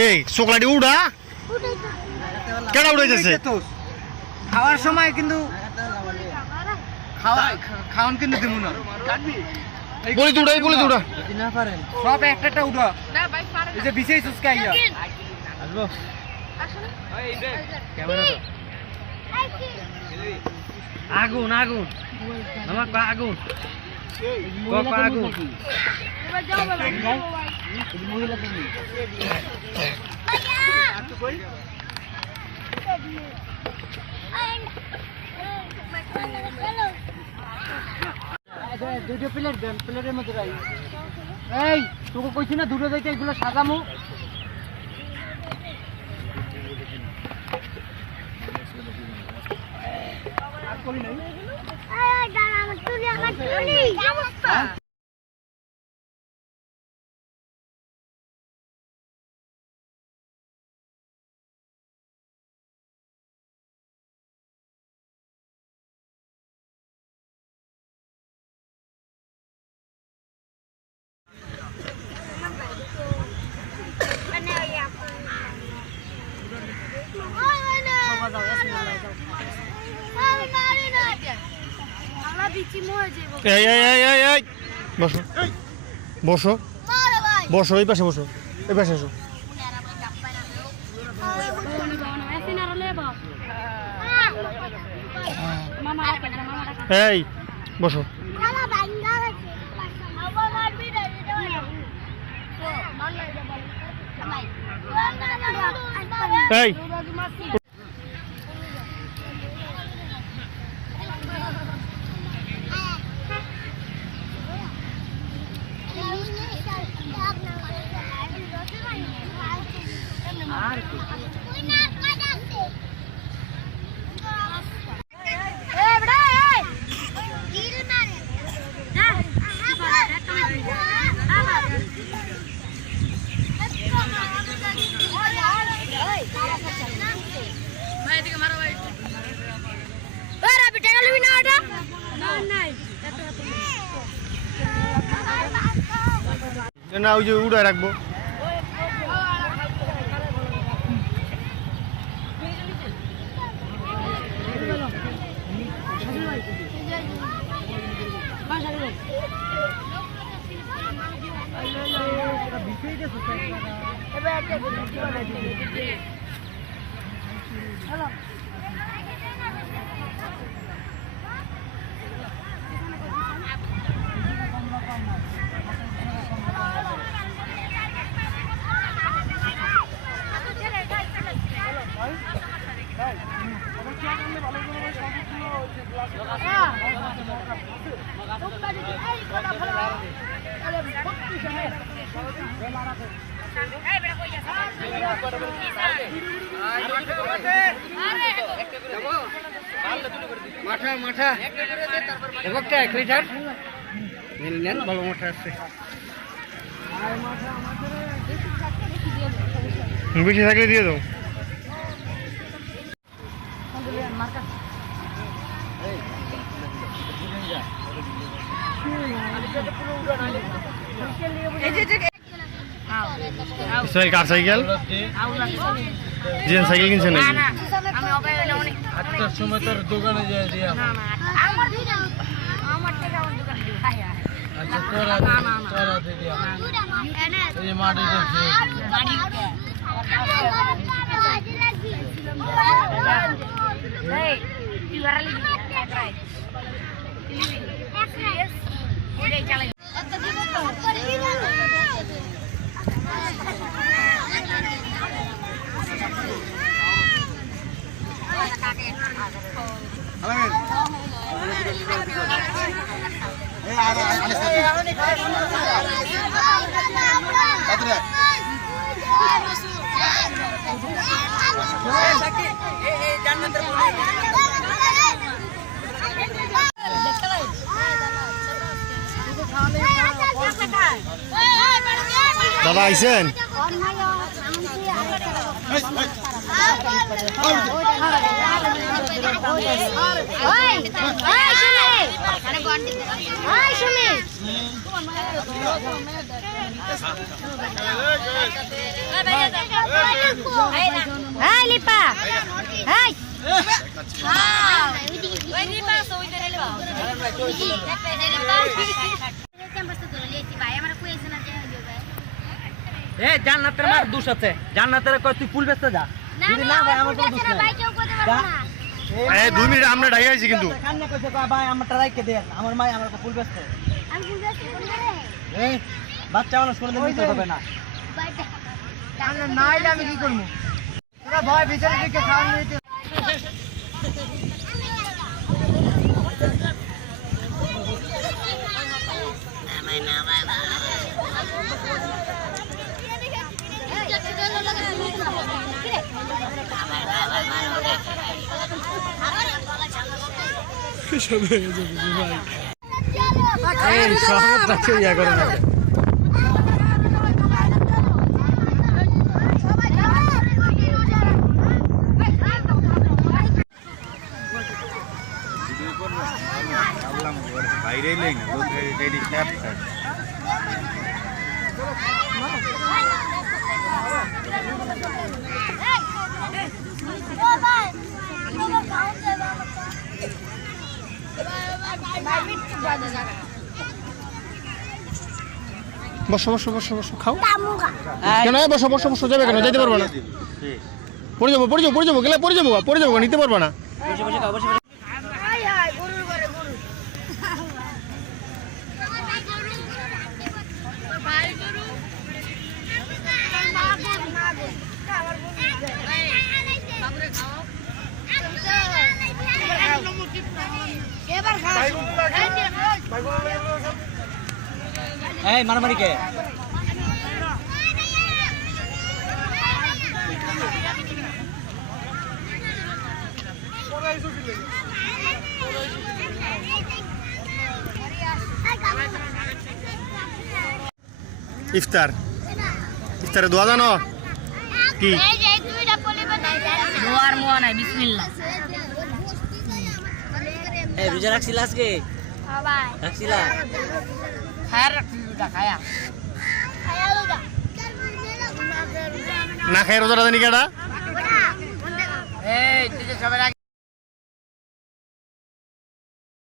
এই চকলাটি উড়া কেন উড়াইতেছে খাওয়ার সময় কিন্তু খাওয়ান কিন্তু দিব না বলি তো উড়াই বলি তো উড়া না পারেন সব একটা উড়া না ভাই পারেন এই যে বিশেষ উস্কা ইয়া আসবো আসলে এই দেখ ক্যামেরা আগুন আগুন আমার পা আগুন পা আগুন এবার যাও বাবা মহিলা তুমি আচ্ছা কই দুটো প্লেট দেন প্লেটের মধ্যে রাই এই তোকে কইছি না দুটো যাইতে এগুলো সাজামু আর করি নাই এই দাঁড়া আমার তুলি কি অবস্থা এই এই এই এই এই বসো বসো বসো এই পাশে বসো এই পাশে এসো এই বসো এই না ওই যে উড়ায় রাখবো মাঠা মাঠা একটা এক লিটার নেন ভালো মাঠা আছে বেশি থাকলে দিয়ে দাও কার সাইকেল জিয়ান সাইকেল কিনছে নাকি আটটার সময় তোর দোকানে যায় দিয়া আচ্ছা তোরা তোরা দিয়া এই যে মাটি দেখছে এই ইবারালি এই চালাই দাদা আইছেন? জান্নাতের মার দোষ আছে, জান্নাতের কয় তুই ফুল বেচতে যা। যদি না ভাই আমার কোনো দোষ নাই। 2 মিনিট আমরা ডাই আইছি কিন্তু কান্না কইছে কয় ভাই আমারটা রাইখে দে, আমার মাই আমার ফুল বেচতে। এই বাচ্চা মানুষ কোনদিন নিতে হবে না। আমরা নাইলে আমি কি করব? তোরা ভয় ভিতরে দিকে খাওয়ান নিতে। এই সহমত রাখছে ইয়া করে না বাইরে নেই না লোক রেডি স্ন্যাপ বসো বসো বসো বসো খাও কেন বসো বসো বসো যাবে কেন যাইতে পারবো না পড়ে যাবো পড়ে যাবো পড়ে যাবো গেলে পড়ে যাবো নিতে পারবো না বসে বসে খাও, বসে বসে। এই মারামারি কে? ইফতারে দোয়া জানো কি দোয়ার মোয়া নাই বিসমিল্লাহ এই রোজা রাখছিল আজকে? সবাই রাখছিলা? খায়ার রাখছিলটা খায়া না খাই রোজা রাজানি কেডা এই তুই যে সবাই